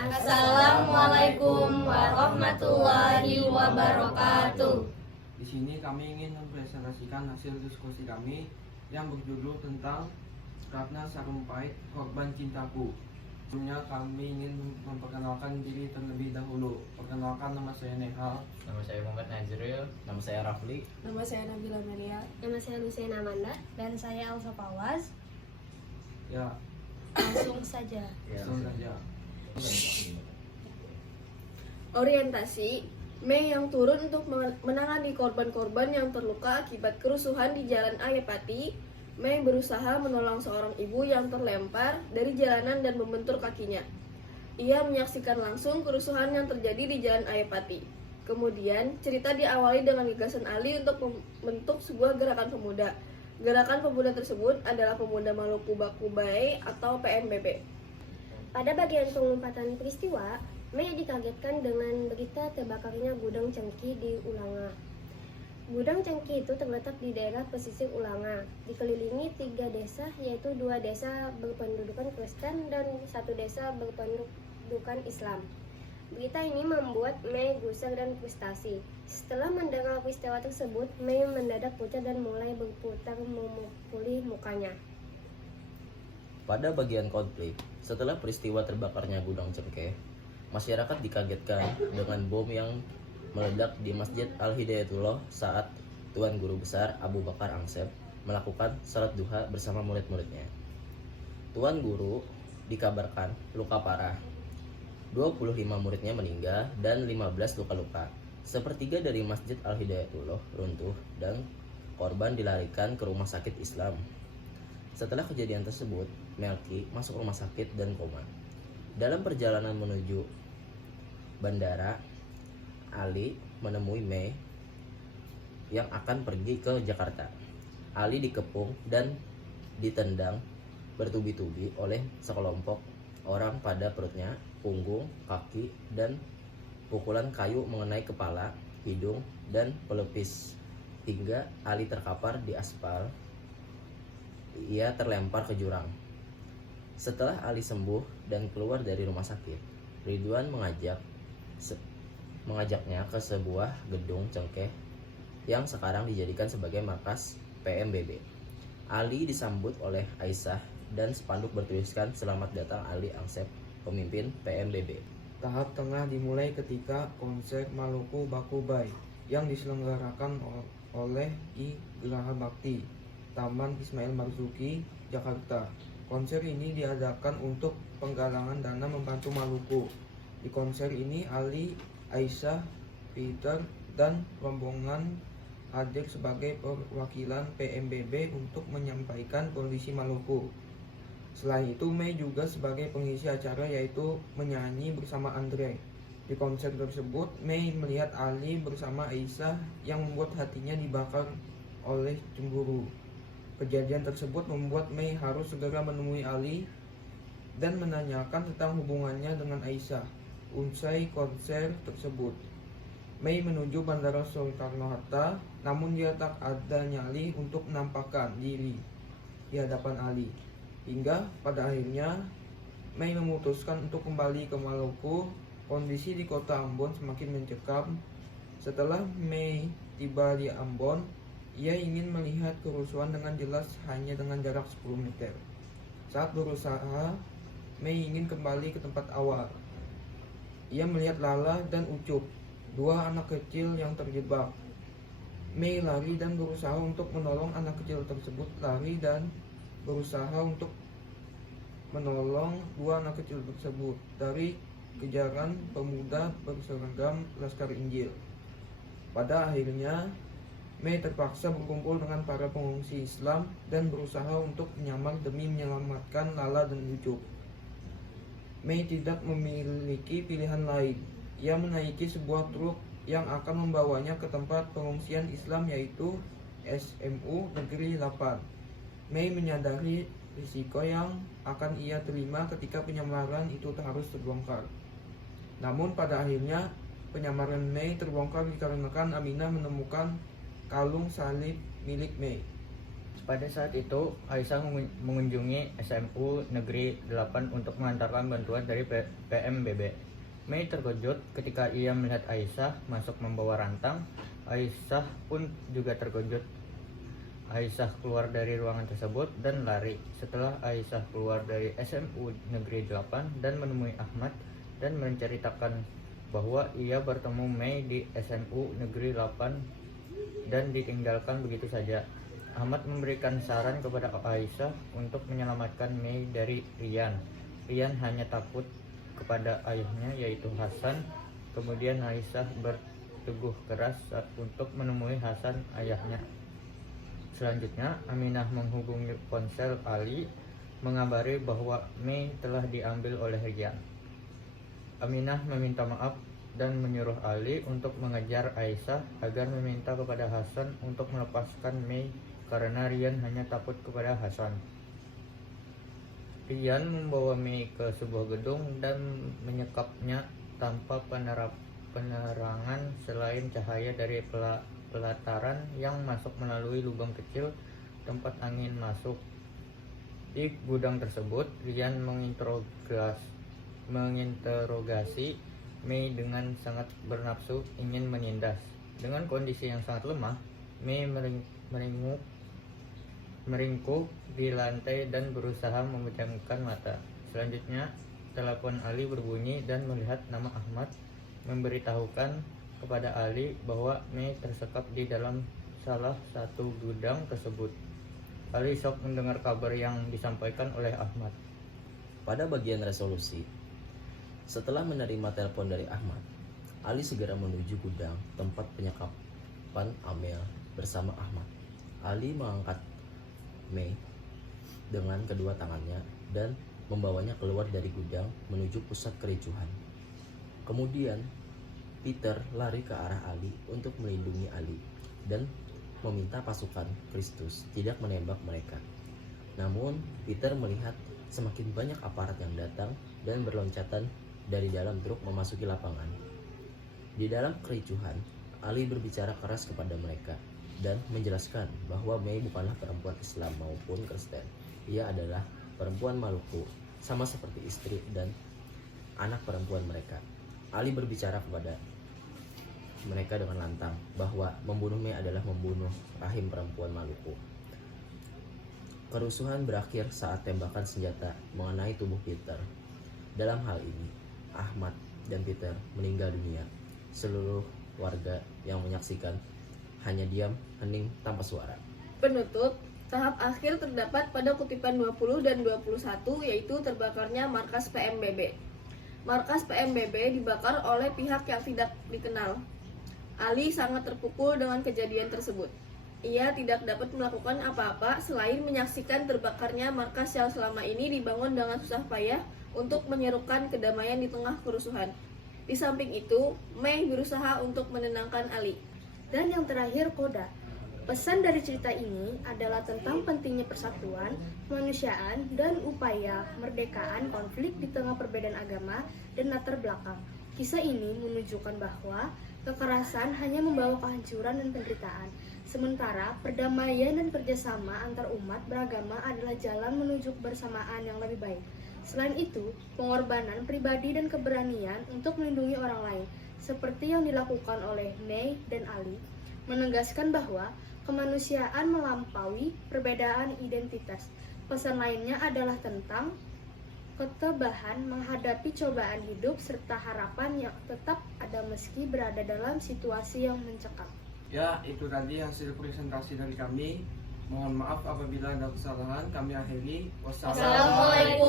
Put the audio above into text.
Assalamualaikum warahmatullahi wabarakatuh. Di sini kami ingin mempresentasikan hasil diskusi kami yang berjudul tentang Ratna Sarumpait, Korban Cintaku. Sebelumnya kami ingin memperkenalkan diri terlebih dahulu. Perkenalkan, nama saya Nehal. Nama saya Muhammad Nazril. Nama saya Rafli. Nama saya Nabila Maria. Nama saya Luciana Amanda. Dan saya Elsa Pawas. Ya, Langsung saja. langsung saja. Orientasi Mei yang turun untuk menangani korban-korban yang terluka akibat kerusuhan di Jalan Ayapati. Mei berusaha menolong seorang ibu yang terlempar dari jalanan dan membentur kakinya. Ia menyaksikan langsung kerusuhan yang terjadi di Jalan Ayapati. Kemudian, cerita diawali dengan gagasan Ali untuk membentuk sebuah gerakan pemuda. Gerakan pemuda tersebut adalah Pemuda Maluku Bakubai atau PMBB. Pada bagian pengumpatan peristiwa, Mei dikagetkan dengan berita terbakarnya gudang Cengki di Ulanga. Gudang Cengki itu terletak di daerah pesisir Ulanga, dikelilingi 3 desa, yaitu 2 desa berpendudukan Kristen dan 1 desa berpendudukan Islam. Berita ini membuat Mei gusar dan frustasi. Setelah mendengar peristiwa tersebut, Mei mendadak pucat dan mulai berputar memukuli mukanya. Pada bagian konflik, setelah peristiwa terbakarnya gudang Cengkeh, masyarakat dikagetkan dengan bom yang meledak di Masjid Al-Hidayatullah saat Tuan Guru Besar Abu Bakar Angsep melakukan salat duha bersama murid-muridnya. Tuan Guru dikabarkan luka parah. 25 muridnya meninggal dan 15 luka-luka. Sepertiga dari Masjid Al-Hidayatullah runtuh dan korban dilarikan ke rumah sakit Islam. Setelah kejadian tersebut, Melki masuk rumah sakit dan koma. Dalam perjalanan menuju bandara, Ali menemui Mei yang akan pergi ke Jakarta. Ali dikepung dan ditendang bertubi-tubi oleh sekelompok orang pada perutnya, punggung, kaki, dan pukulan kayu mengenai kepala, hidung, dan pelipis hingga Ali terkapar di aspal. Ia terlempar ke jurang. Setelah Ali sembuh dan keluar dari rumah sakit, Ridwan mengajaknya ke sebuah gedung Cengkeh yang sekarang dijadikan sebagai markas PMBB. Ali disambut oleh Aisyah dan spanduk bertuliskan "Selamat datang Ali Angsep, pemimpin PMBB". Tahap tengah dimulai ketika konser Maluku Bakubai yang diselenggarakan oleh I Geraha Bakti, Taman Ismail Marzuki, Jakarta. Konser ini diadakan untuk penggalangan dana membantu Maluku. Di konser ini Ali, Aisyah, Peter, dan rombongan hadir sebagai perwakilan PMBB untuk menyampaikan kondisi Maluku. Selain itu, Mei juga sebagai pengisi acara, yaitu menyanyi bersama Andre. Di konser tersebut, Mei melihat Ali bersama Aisyah yang membuat hatinya dibakar oleh cemburu. Kejadian tersebut membuat Mei harus segera menemui Ali dan menanyakan tentang hubungannya dengan Aisyah. Usai konser tersebut, Mei menuju Bandara Soekarno-Hatta, namun dia tak ada nyali untuk menampakkan diri di hadapan Ali. Hingga pada akhirnya Mei memutuskan untuk kembali ke Maluku. Kondisi di kota Ambon semakin mencekam. Setelah Mei tiba di Ambon, ia ingin melihat kerusuhan dengan jelas hanya dengan jarak 10 meter. Saat berusaha, Mei ingin kembali ke tempat awal. Ia melihat Lala dan Ucup, 2 anak kecil yang terjebak. Mei lari dan berusaha untuk menolong anak kecil tersebut, berusaha untuk menolong 2 anak kecil tersebut dari kejaran pemuda berseragam Laskar Injil. Pada akhirnya, Mei terpaksa berkumpul dengan para pengungsi Islam dan berusaha untuk menyamar demi menyelamatkan Lala dan Ucup. Mei tidak memiliki pilihan lain. Ia menaiki sebuah truk yang akan membawanya ke tempat pengungsian Islam, yaitu SMU Negeri 8. Mei menyadari risiko yang akan ia terima ketika penyamaran itu harus terbongkar. Namun pada akhirnya penyamaran Mei terbongkar dikarenakan Aminah menemukan kalung salib milik Mei. Pada saat itu, Aisyah mengunjungi SMU Negeri 8 untuk mengantarkan bantuan dari PMBB. Mei terkejut ketika ia melihat Aisyah masuk membawa rantang. Aisyah pun juga terkejut. Aisyah keluar dari ruangan tersebut dan lari. Setelah Aisyah keluar dari SMU Negeri 8 dan menemui Ahmad dan menceritakan bahwa ia bertemu Mei di SMU Negeri 8 dan ditinggalkan begitu saja. Ahmad memberikan saran kepada Aisyah untuk menyelamatkan Mei dari Rian. Rian hanya takut kepada ayahnya yaitu Hasan. Kemudian Aisyah berteguh keras untuk menemui Hasan ayahnya. Selanjutnya Aminah menghubungi ponsel Ali mengabari bahwa Mei telah diambil oleh Rian. Aminah meminta maaf dan menyuruh Ali untuk mengejar Aisyah agar meminta kepada Hasan untuk melepaskan Mei karena Rian hanya takut kepada Hasan. Rian membawa Mei ke sebuah gedung dan menyekapnya tanpa penerangan selain cahaya dari pelataran yang masuk melalui lubang kecil tempat angin masuk. Di gudang tersebut, Rian menginterogasi Mei dengan sangat bernafsu ingin menindas. Dengan kondisi yang sangat lemah, Mei meringkuk di lantai dan berusaha memejamkan mata. Selanjutnya, telepon Ali berbunyi dan melihat nama Ahmad memberitahukan kepada Ali bahwa Mei tersekap di dalam salah satu gudang tersebut. Ali shock mendengar kabar yang disampaikan oleh Ahmad. Pada bagian resolusi, setelah menerima telepon dari Ahmad, Ali segera menuju gudang tempat penyekapan Amel bersama Ahmad. Ali mengangkat Mei dengan kedua tangannya dan membawanya keluar dari gudang menuju pusat kericuhan. Kemudian Peter lari ke arah Ali untuk melindungi Ali dan meminta pasukan Kristus tidak menembak mereka. Namun Peter melihat semakin banyak aparat yang datang dan berloncatan dari dalam truk memasuki lapangan. Di dalam kericuhan, Ali berbicara keras kepada mereka dan menjelaskan bahwa Mei bukanlah perempuan Islam maupun Kristen. Ia adalah perempuan Maluku, sama seperti istri dan anak perempuan mereka. Ali berbicara kepada mereka dengan lantang bahwa membunuh Mei adalah membunuh rahim perempuan Maluku. Kerusuhan berakhir saat tembakan senjata mengenai tubuh Peter. Dalam hal ini, Ahmad dan Peter meninggal dunia. Seluruh warga yang menyaksikan hanya diam, hening, tanpa suara. Penutup, tahap akhir terdapat pada kutipan 20 dan 21, yaitu terbakarnya markas PMBB. Markas PMBB dibakar oleh pihak yang tidak dikenal. Ali sangat terpukul dengan kejadian tersebut. Ia tidak dapat melakukan apa-apa selain menyaksikan terbakarnya markas yang selama ini dibangun dengan susah payah untuk menyerukan kedamaian di tengah kerusuhan. Di samping itu, Mei berusaha untuk menenangkan Ali. Dan yang terakhir, Koda. Pesan dari cerita ini adalah tentang pentingnya persatuan, kemanusiaan, dan upaya kemerdekaan konflik di tengah perbedaan agama dan latar belakang. Kisah ini menunjukkan bahwa kekerasan hanya membawa kehancuran dan penderitaan, sementara perdamaian dan kerjasama antar umat beragama adalah jalan menuju kebersamaan yang lebih baik. Selain itu, pengorbanan pribadi dan keberanian untuk melindungi orang lain, seperti yang dilakukan oleh Mei dan Ali, menegaskan bahwa kemanusiaan melampaui perbedaan identitas. Pesan lainnya adalah tentang ketebahan menghadapi cobaan hidup serta harapan yang tetap ada meski berada dalam situasi yang mencekam. Ya, itu tadi hasil presentasi dari kami. Mohon maaf apabila ada kesalahan. Kami akhiri. Wassalamualaikum.